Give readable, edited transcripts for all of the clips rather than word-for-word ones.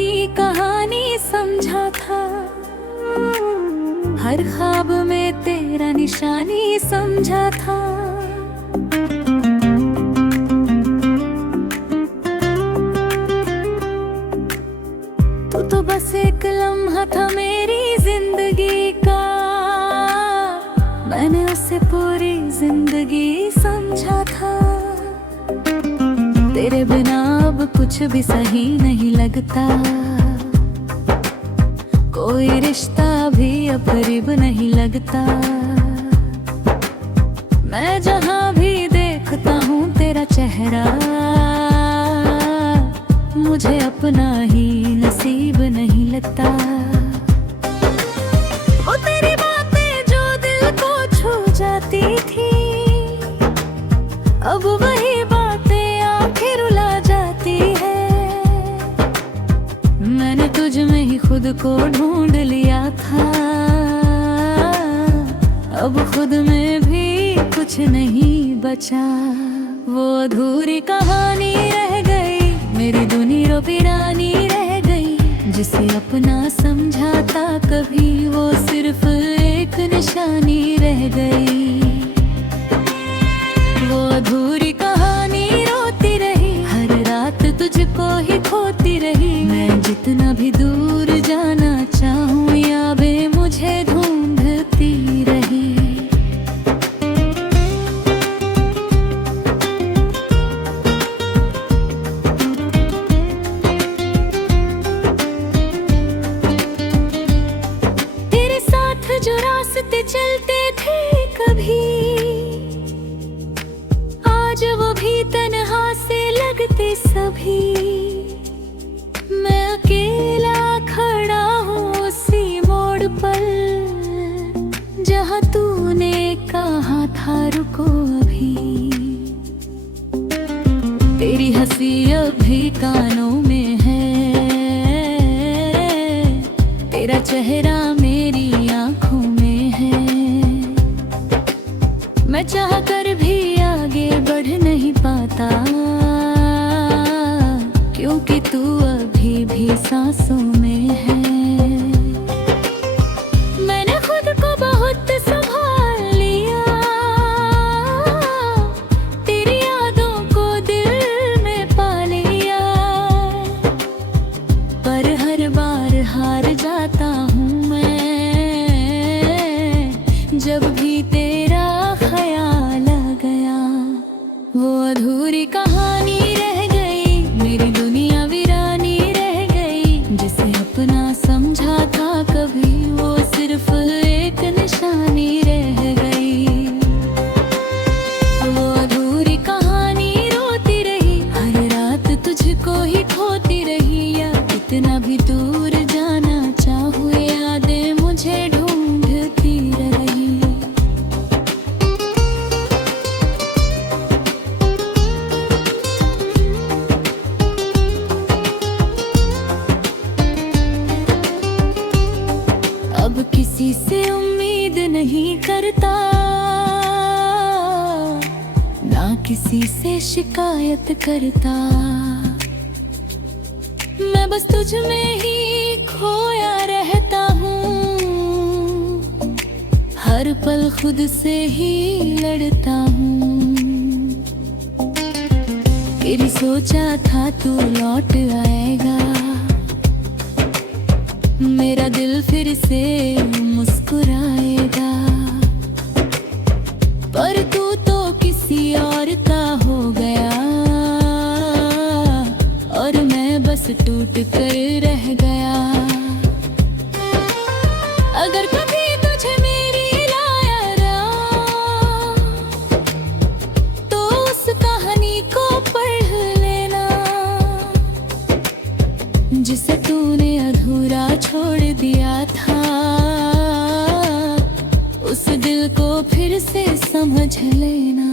अधूरी कहानी समझा था, हर ख्वाब में तेरा निशानी समझा था। तू तो बस एक लम्हा था मेरी जिंदगी का, मैंने उसे पूरी जिंदगी समझा था। तेरे बिना अब कुछ भी सही नहीं लगता, कोई रिश्ता भी अब करीब नहीं लगता। मैं जहाँ भी देखता हूँ तेरा चेहरा, मुझे अपना ही नसीब नहीं लगता। वो तेरी बातें जो दिल को छू जाती थी, अब वही बातें आंखें रुला जाती है। मैंने तुझ में ही खुद को ढूंढ लिया था, अब खुद में भी कुछ नहीं बचा। वो अधूरी कहानी रह गई, मेरी दुनिया वीरानी रह गई। जिसे अपना समझा था कभी, वो सिर्फ एक निशानी रह गई। वो अधूरी कहानी रोती रही, हर रात तुझको ही खोती रही। मैं जितना भी दूर जाना चाहूँ, यादें मुझे ढूंढती रही। तेरे साथ जो रास्ते चलते थे कभी, आज वो भी तन्हा से लगते सभी। मैं अकेला खड़ा हूँ उसी मोड़ पर, जहाँ तूने कहा था रुको अभी। तेरी हंसी अभी कानों में है, तेरा चेहरा मेरी आंखों में है। मैं चाह कर भी आगे बढ़ नहीं पाता, क्योंकि तू अभी भी सांसों में है। मैंने खुद को बहुत संभाल लिया, तेरी यादों को दिल में पा लिया। पर हर बार हार जाता हूँ मैं, जब भी तेरा ख्याल आ गया। वो अधूरी कहानी रह गई, मेरी दुनिया वीरानी रह गई। जिसे अपना समझा था कभी, वो सिर्फ एक निशानी रह गई। वो अधूरी कहानी रोती रही, हर रात तुझको ही खोती रही। या कितना भी दूर जाना चाहूँ, यादें मुझे ढूंढती रही। अब किसी से उम्मीद नहीं करता, ना किसी से शिकायत करता। मैं बस तुझ में ही खोया रहता हूँ, हर पल खुद से ही लड़ता हूँ। फिर सोचा था तू लौट आएगा, मेरा दिल फिर से मुस्कुराएगा। पर तू तो किसी और का हो गया, और मैं बस टूट कर रह गया। अगर कभी तुझे मेरी याद आया, तो उस कहानी को पढ़ लेना, जिसे तूने अधूरा छोड़ दिया था। उस दिल को फिर से समझ लेना।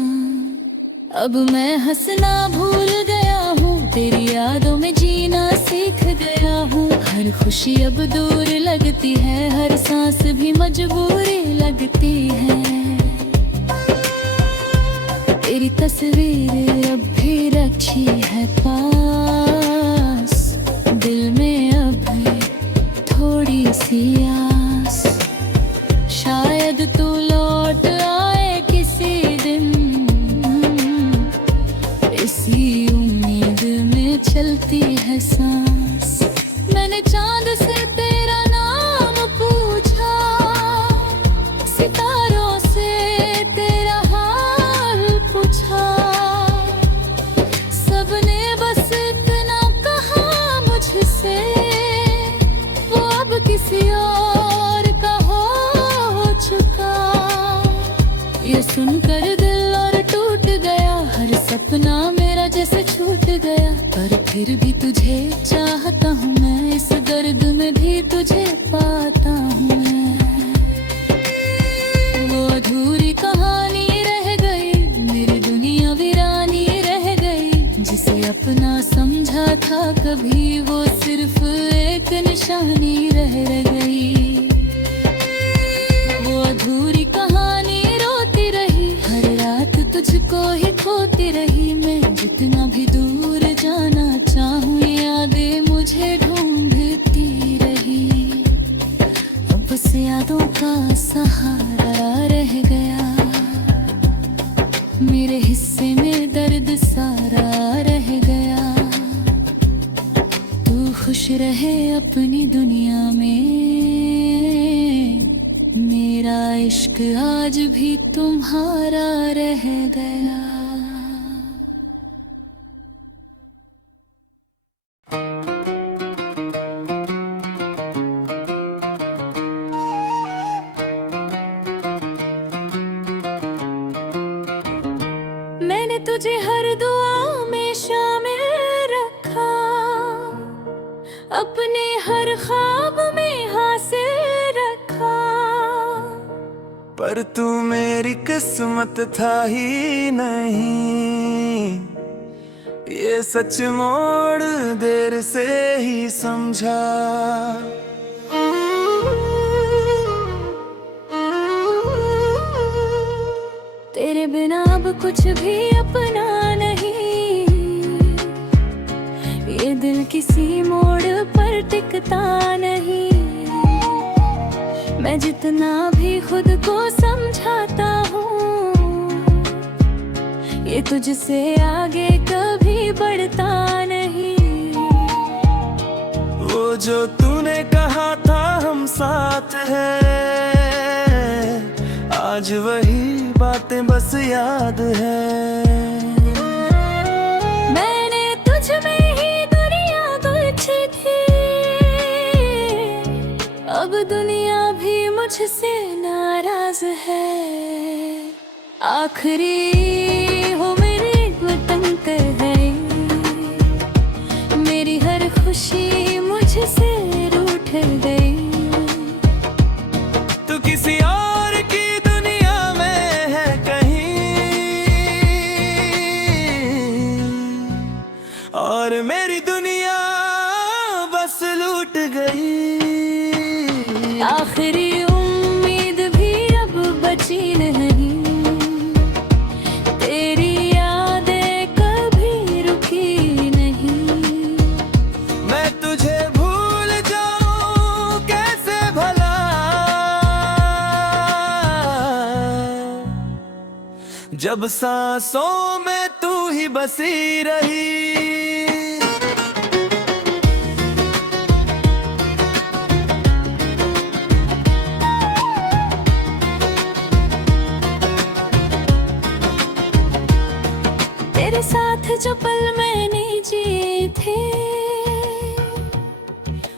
अब मैं हंसना भूल गया हूँ, तेरी यादों में जीना सीख गया हूँ। हर खुशी अब दूर लगती है, हर सांस भी मजबूरी लगती है। तेरी तस्वीर अब भी रखी है पास, दिल में सी आस, शायद तू लौट आए किसी दिन। इसी उम्मीद में चलती है सांस। मैंने चांद से तेरा नाम पूछा, सितारों से तेरा हाल पूछा। सबने बस इतना कहा मुझसे, वो अब किसी और का हो चुका। ये सुनकर दिल और टूट गया, हर सपना मेरा जैसे छूट गया। पर फिर भी तुझे चाहता हूँ मैं, इस दर्द में भी तुझे पाता हूँ मैं। वो अधूरी कहानी रह गई, मेरी दुनिया वीरानी रह गई। जिसे अपना समझा था कभी, वो सिर्फ एक निशानी रह गई। वो अधूरी कहानी रोती रही, हर रात तुझको ही खोती रही मैं। जितना भी दूर जाना चाहूँ, यादें मुझे ढूंढती रही। अब बस यादों का सहारा रह गया, मेरे हिस्से में दर्द सारा रह गया। तू खुश रहे अपनी दुनिया में, मेरा इश्क आज भी तुम्हारा रह गया। मैंने तुझे हर दुआ में शामिल रखा, अपने हर ख्वाब में हासिल रखा। पर तू मेरी किस्मत था ही नहीं, ये सच मोड़ देर से ही समझा। तेरे बिना अब कुछ भी अपना नहीं, ये दिल किसी मोड़ पर टिकता नहीं। मैं जितना भी खुद को समझाता हूँ, ये तुझसे आगे कभी बढ़ता नहीं। वो जो तूने कहा था हम साथ हैं, आज वही बातें बस याद है। मैंने तुझ में ही दुनिया गुच्छी थी, अब दुनिया भी मुझसे नाराज है। आखिरी हो मेरे वतन पे है, मेरी हर खुशी मुझसे रूठ गई। तू किसी और की दुनिया में है कहीं, और मेरी दुनिया बस लूट गई। आखिरी उम्मीद भी अब बची नहीं, तेरी यादें कभी रुकी नहीं। मैं तुझे भूल जाऊं कैसे भला, जब सांसों में तू ही बसी रही। तेरे साथ जो पल मैंने जिए थे,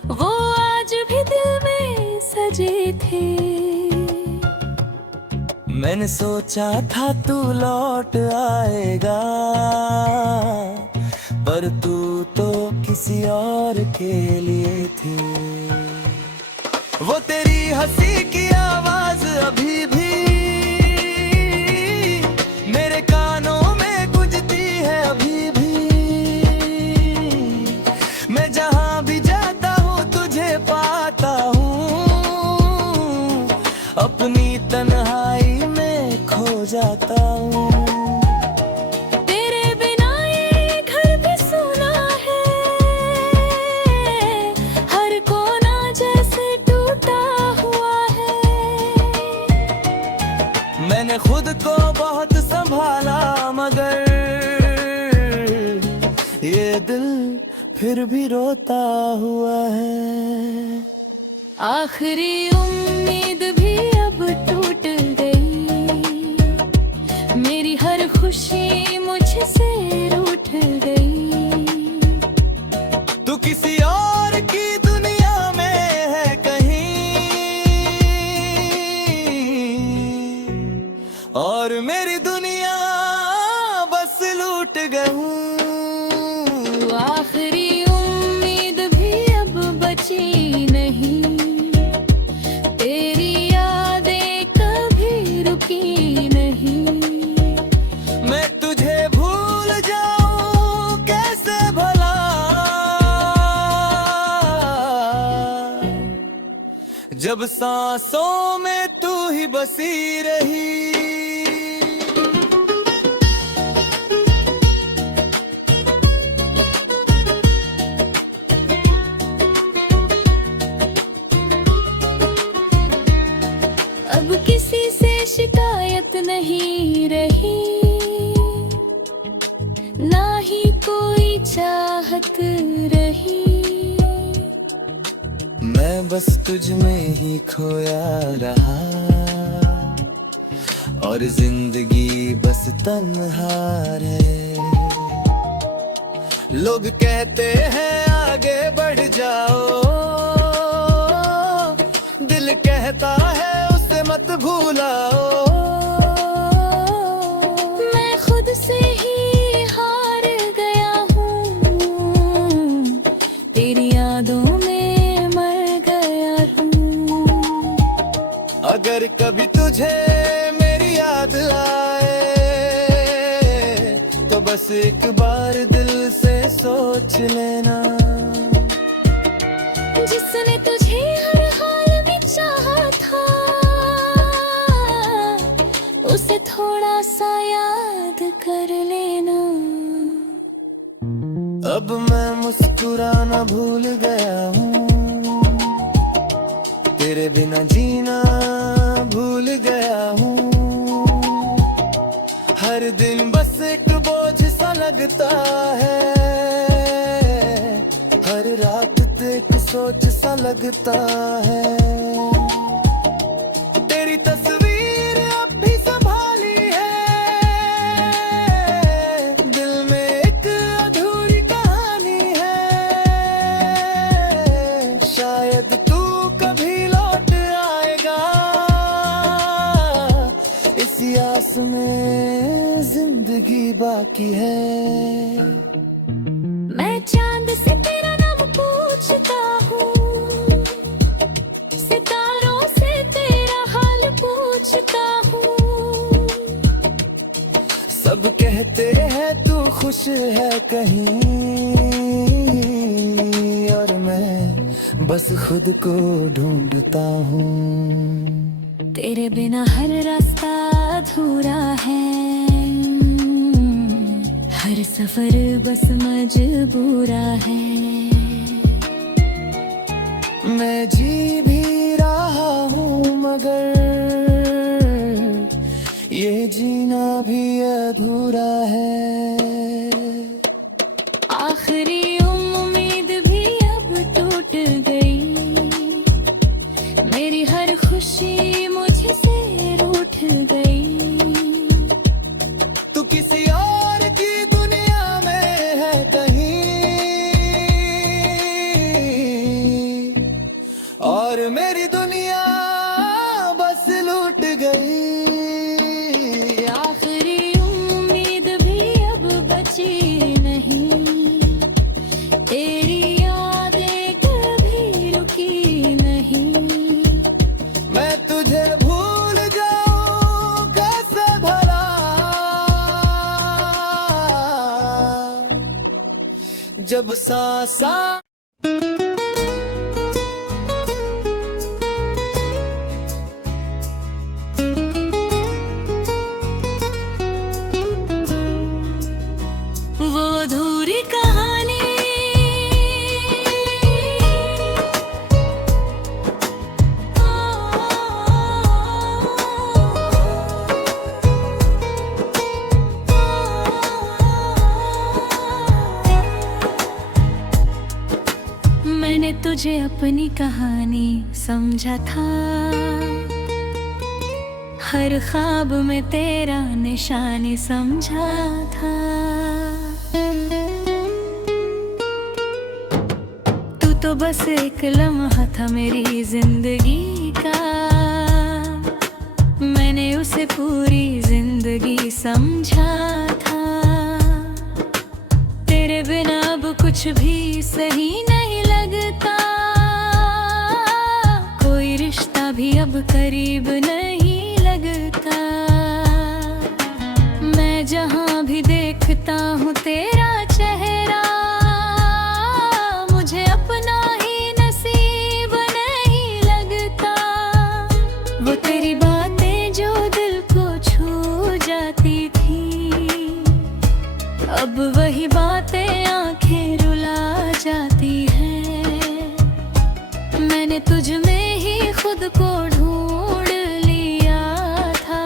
वो आज भी दिल में सजे थे। मैंने सोचा था तू लौट आएगा, पर तू तो किसी और के लिए थी। वो तेरी हंसी की आवाज अभी भी मेरे कानों में गूंजती है अभी भी। मैं जहां भी जाता हूँ तुझे पाता हूँ, अपनी तन्हाई में खो जाता हूँ। तेरे बिना ये घर भी सुना है, हर कोना जैसे टूटा फिर भी रोता हुआ है। आखिरी उम्मीद भी अब टूट गई, मेरी हर खुशी मुझसे रूठ गई। तू किसी और की दुनिया में है कहीं, और मेरी दुनिया बस लूट गई। आखिरी उम्मीद भी अब बची नहीं, तेरी यादें कभी रुकी नहीं। मैं तुझे भूल जाऊं कैसे भला, जब सांसों में तू ही बसी रही। अब किसी से शिकायत नहीं रही, ना ही कोई चाहत रही। मैं बस तुझ में ही खोया रहा, और जिंदगी बस तन्हा है। लोग कहते हैं आगे बढ़ जाओ, दिल कहता है उसे मत भूलाओ। मैं खुद से ही हार गया हूँ, तेरी यादों में मर गया हूँ। अगर कभी तुझे मेरी याद आए, तो बस एक बार दिल से सोच लेना, जिसने तुझे हर हाल में चाहा था, उसे थोड़ा सा याद कर लेना। अब मैं मुस्कुराना भूल गया हूँ, तेरे बिना जीना भूल गया हूँ। हर दिन बस एक बोझ सा लगता है, हर रात एक सोच सा लगता है। तेरी तस्वीर अब भी संभाली है, दिल में एक अधूरी कहानी है। शायद तू कभी लौट आएगा, इसी आस में जिंदगी बाकी है। मैं चांद से तेरा नाम पूछता हूँ, सितारों से तेरा हाल पूछता हूँ। सब कहते हैं तू खुश है कहीं, और मैं बस खुद को ढूंढता हूँ। तेरे बिना हर रास्ता अधूरा है, हर सफर बस मजबूरा है। मैं जी भी रहा हूँ मगर ये जीना भी अधूरा है। आखिरी उम्मीद भी अब टूट गई, मेरी हर खुशी मुझसे रूठ गई। तू किसी और की दुनिया में है कहीं, और मेरी दुनिया बस लूट गई। आखिरी उम्मीद भी अब बची नहीं, तेरी यादें कभी रुकी नहीं। मैं तुझे भूल जाऊं कैसे भला, जब सांसा वो अधूरी कहानी तुझे अपनी कहानी समझा था, हर ख्वाब में तेरा निशानी समझा था। तू तो बस एक लम्हा था मेरी जिंदगी का, मैंने उसे पूरी जिंदगी समझा था। तेरे बिना अब कुछ भी सही नहीं लगता, कोई रिश्ता भी अब करीब नहीं लगता। मैं जहाँ भी देखता हूँ तेरा चेहरा, मुझे अपना ही नसीब नहीं लगता। वो तेरी बातें जो दिल को छू जाती थी, अब वही बातें आंखें रुला जाती है। मैंने तुझ में ही खुद को ढूंढ लिया था,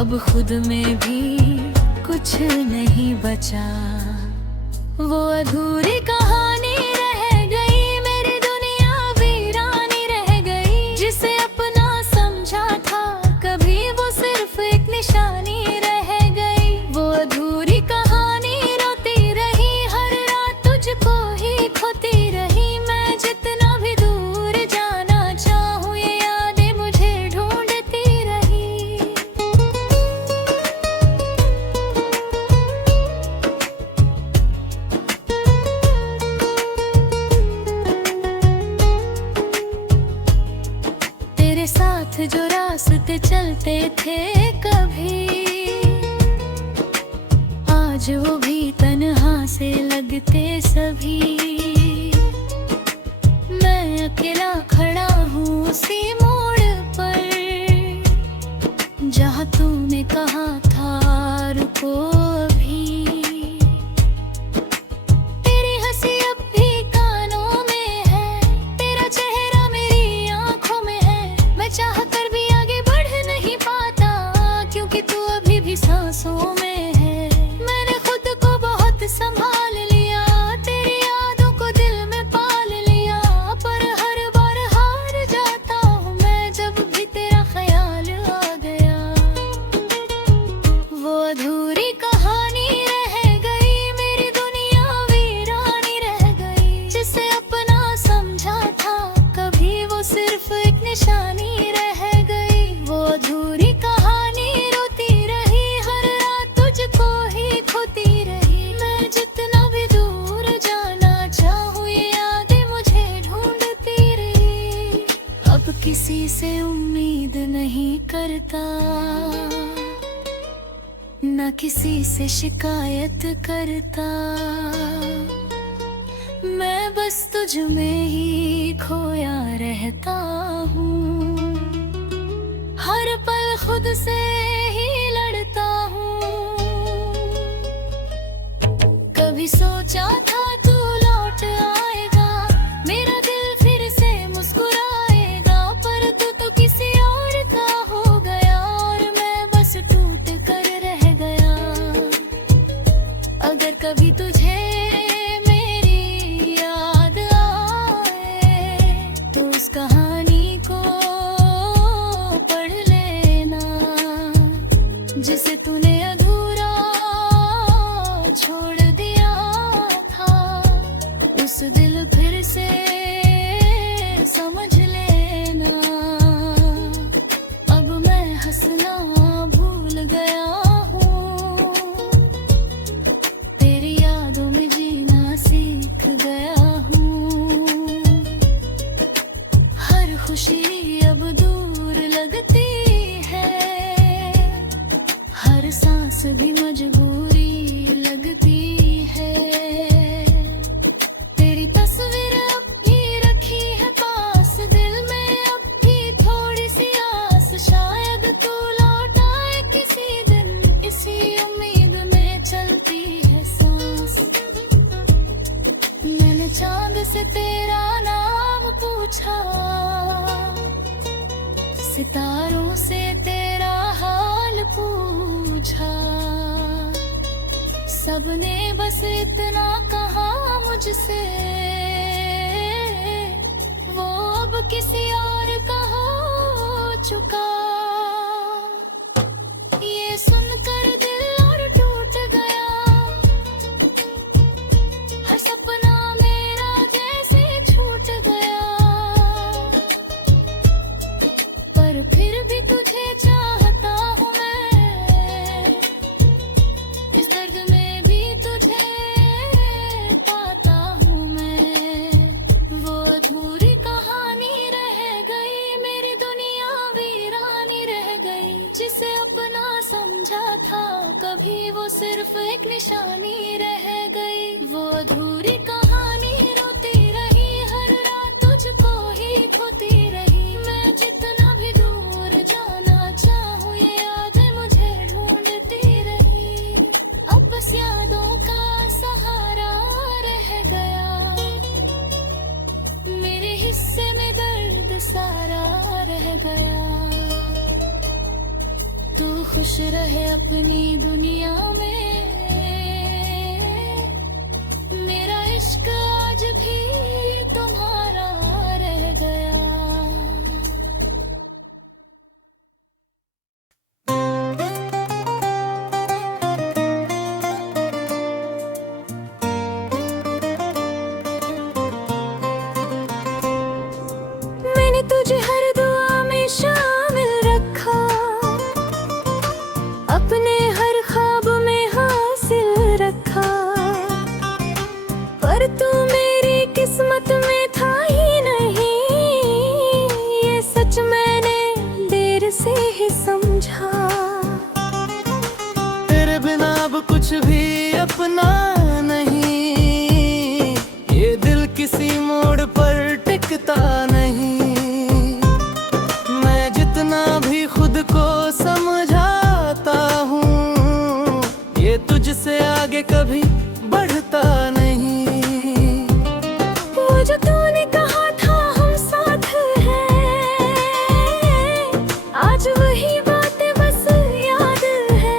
अब खुद में भी कुछ नहीं बचा। वो अधूरी कहानी रह गई, मेरी दुनिया वीरानी रह गई। जिसे अपना समझा था कभी, वो सिर्फ एक निशानी रह गई। वो अधूरी कहानी रोती रही, हर रात तुझको ही खोती रही। मैं जितना भी दूर जाना चाहूँ, ये यादें मुझे ढूंढती रही। तेरे साथ जो रास्ते चलते थे कभी, आज वो भी तन्हा से लगते सभी। मैं अकेला खड़ा हूँ उसी मोड़ पर, जहाँ तूने कहा था रुको अभी। तेरी हंसी अब भी कानों में है, तेरा चेहरा मेरी आंखों में है। मैं चाह कर भी आगे बढ़ नहीं पाता, क्योंकि तू अभी भी सांसों में है। मैंने खुद को बहुत संभाल लिया, तेरी यादों को दिल में पाल लिया। पर हर बार हार जाता हूँ मैं, जब भी तेरा ख्याल आ गया। वो अधूरी कहानी रह गई, मेरी दुनिया वीरानी रह गई। जिसे अपना समझा था कभी, वो सिर्फ एक निशानी रह गई। वो अधूरी कहानी रोती रही, हर रात तुझको ही खोती रही। मैं जितना भी दूर जाना चाहूँ, ये यादें मुझे ढूंढती रही। अब किसी से उम्मीद नहीं करता, न किसी से शिकायत करता। मैं बस तुझ में ही खोया रहता हूँ, हर पल खुद से ही लड़ता हूँ। कभी सोचा था तू लौट आएगा, मेरा दिल फिर से मुस्कुराएगा। पर तू तो किसी और का हो गया, और मैं बस टूट कर रह गया। अगर कभी तुझे मेरी याद आए, तो उस कहानी को पढ़ लेना, जिसे तूने अधूरा छोड़ दिया था। उस दिल फिर से समझ लेना। अब मैं हंसना भूल गया हूँ, तेरी यादों में जीना सीख गया हूँ। हर खुशी अब दूर लगती है, हर सांस भी मजबूरी लगती है। तेरी तस्वीर अब भी रखी है पास दिल में, अब भी थोड़ी सी आस। शायद तू लौट आए किसी दिन, इसी उम्मीद में चलती है सांस। मैंने चांद से तेरा नाम पूछा, सितारों से तेरा हाल पूछा। सबने बस इतना कहा मुझसे, किसी और का हो चुका। ये सुनकर दिल और टूट गया, हर सपना मेरा जैसे छूट गया। पर फिर भी तुझे चाहता हूँ मैं, इस दर्द में भी तुझे पाता हूँ मैं। वो अधूरी कहानी रह गई, मेरी दुनिया वीरानी रह गई। जिसे अपना समझा था कभी, वो सिर्फ एक निशानी रह गई। वो अधूरी कहानी रोती रही, हर रात तुझको ही खोती रही। मैं जितना भी दूर जाना चाहूँ, ये यादें मुझे ढूंढती रही। अब बस यादों का सहारा रह गया, मेरे हिस्से में दर्द सारा रह गया। तू खुश रहे अपनी दुनिया में, मेरा इश्क आज भी तुम्हारा रह गया। मैंने तुझे हर दुआ में शामिल रखा, अपने हर ख्वाब में हासिल रखा। पर तू मेरी किस्मत में था ही नहीं, ये सच मैंने देर से ही समझा। तेरे बिना अब कुछ भी अपना नहीं, ये दिल किसी मोड़ पर टिकता नहीं। मैं जितना भी खुद को समझाता हूँ, ये तुझसे आगे कभी बढ़ता नहीं। वो जो तूने कहा था हम साथ हैं, आज वही बातें बस याद है।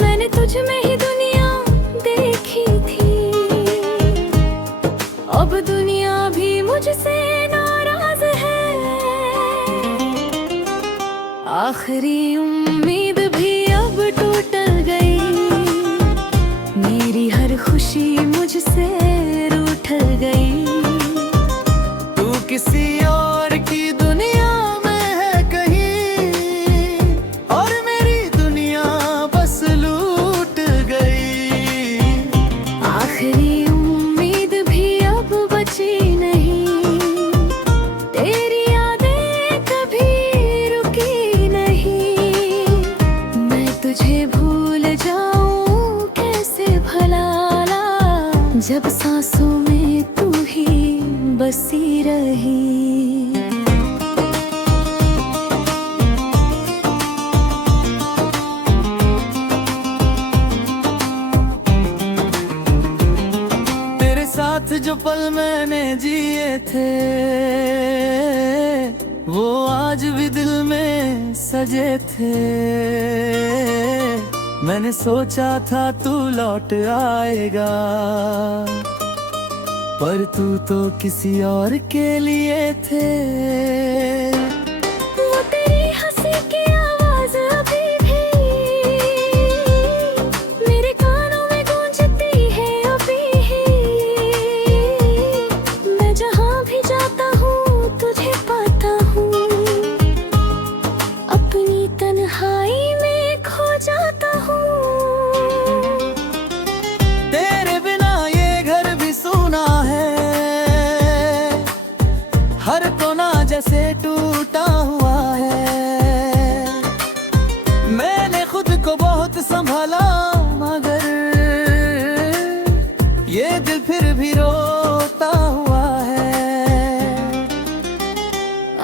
मैंने तुझ में ही दुनिया देखी थी, अब दुनिया भी मुझसे नाराज है। आखिरी उम्मीद भी अब टूट गई, मेरी हर खुशी मुझसे रूठ गई। तू किसी और की दुनिया में है कहीं, और मेरी दुनिया बस लूट गई। आखिरी उम्मीद भी अब बची नहीं, तेरी यादें कभी रुकी नहीं। मैं तुझे भूल जाऊं कैसे भला, जब सांसों में तू ही बसी रही। तेरे साथ जो पल मैंने जिए थे, वो आज भी दिल में सजे थे। मैंने सोचा था तू लौट आएगा, पर तू तो किसी और के लिए थे। वो तेरी हंसी की आवाज अभी भी मेरे कानों में गूंजती है अभी ही। मैं जहाँ भी जाता हूँ तुझे पाता हूँ, अपनी तन्हाई में खो जाता हूँ। तेरे बिना ये घर भी सूना है, हर कोना जैसे टूटा हुआ है। मैंने खुद को बहुत संभाला, मगर ये दिल फिर भी रोता हुआ है।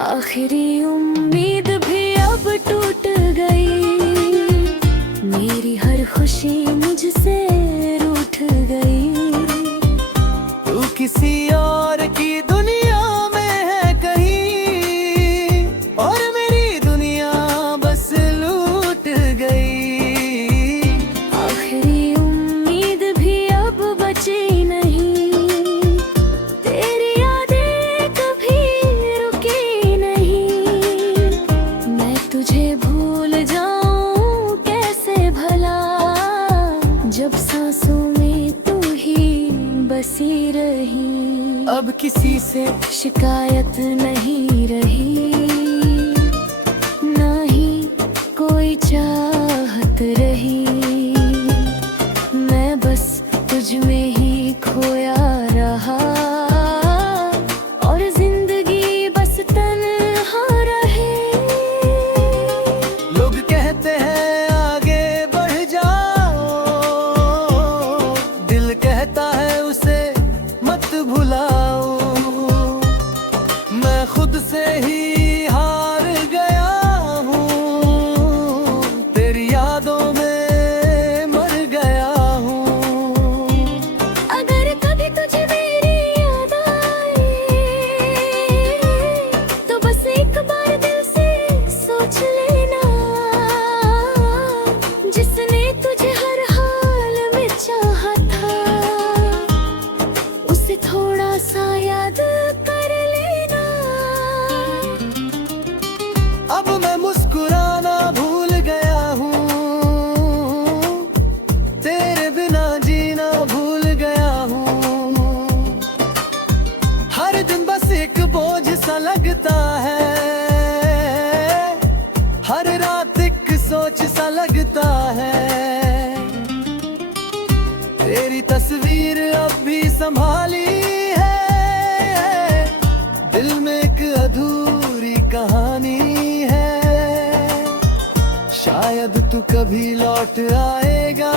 आखिरी उम्मीद भी अब टूट गई, मेरी हर खुशी मुझसे रूठ गई। तू किसी और की दुनिया में है कहीं, और मेरी दुनिया बस लूट गई। आखिरी उम्मीद भी अब बची नहीं, तेरी यादें अब किसी से शिकायत नहीं रही, ना ही कोई चाहत रही। मैं बस तुझ में ही खोया रहा, और जिंदगी बस तन्हा रहे। लोग कहते हैं आगे बढ़ जाओ, दिल कहता है उसे मत भुलाओ। मैं खुद से ही हार गया हूँ, तेरी यादों में मर गया हूँ। अगर कभी तुझे मेरी याद आए, तो बस एक बार दिल से सोच लेना, जिसने तुझे हर हाल में चाहा था, उसे थोड़ा सा याद कर लेना। अब मैं मुस्कुराना भूल गया हूँ, तेरे बिना जीना भूल गया हूँ। हर दिन बस एक बोझ सा लगता है, हर रात एक सोच सा लगता है। तेरी तस्वीर अब भी संभाली है, दिल में एक अधूरी कहानी है। शायद तू कभी लौट आएगा,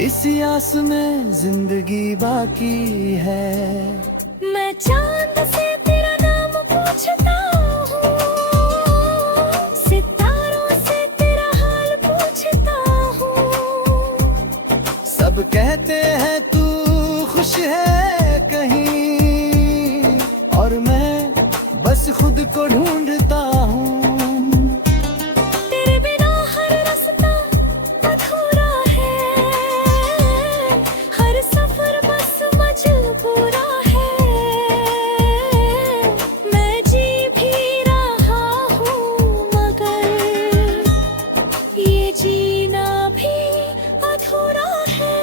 इसी आस में जिंदगी बाकी है। मैं चांद से तेरा नाम पूछता हूँ, सितारों से तेरा हाल पूछता हूँ। सब कहते हैं तू खुश है कहीं, और मैं बस खुद को ढूंढता हूँ। तेरे बिना हर रास्ता अधूरा है, हर सफर बस मजबूरा है। मैं जी भी रहा हूँ, मगर ये जीना भी अधूरा है।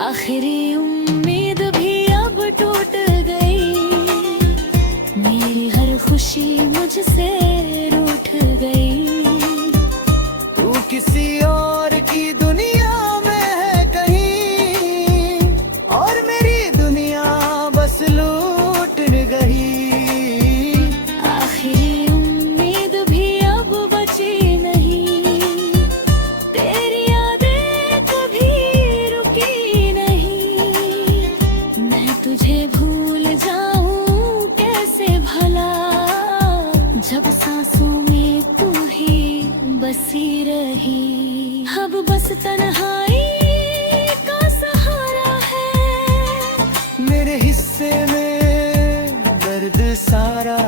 आखिरी उम्मीद भी अब टूट गई, मेरी हर खुशी मुझसे रूठ गई। तू किसी और की दुनिया में है कहीं, और मेरी दुनिया बस लूट गई। आखिरी उम्मीद भी अब बची नहीं, तेरी यादें कभी रुकी नहीं। मैं तुझे भूल जाऊं कैसे भला, जब सांसों में तू ही बसी रही। अब बस तन्हाई का सहारा है, मेरे हिस्से में दर्द सारा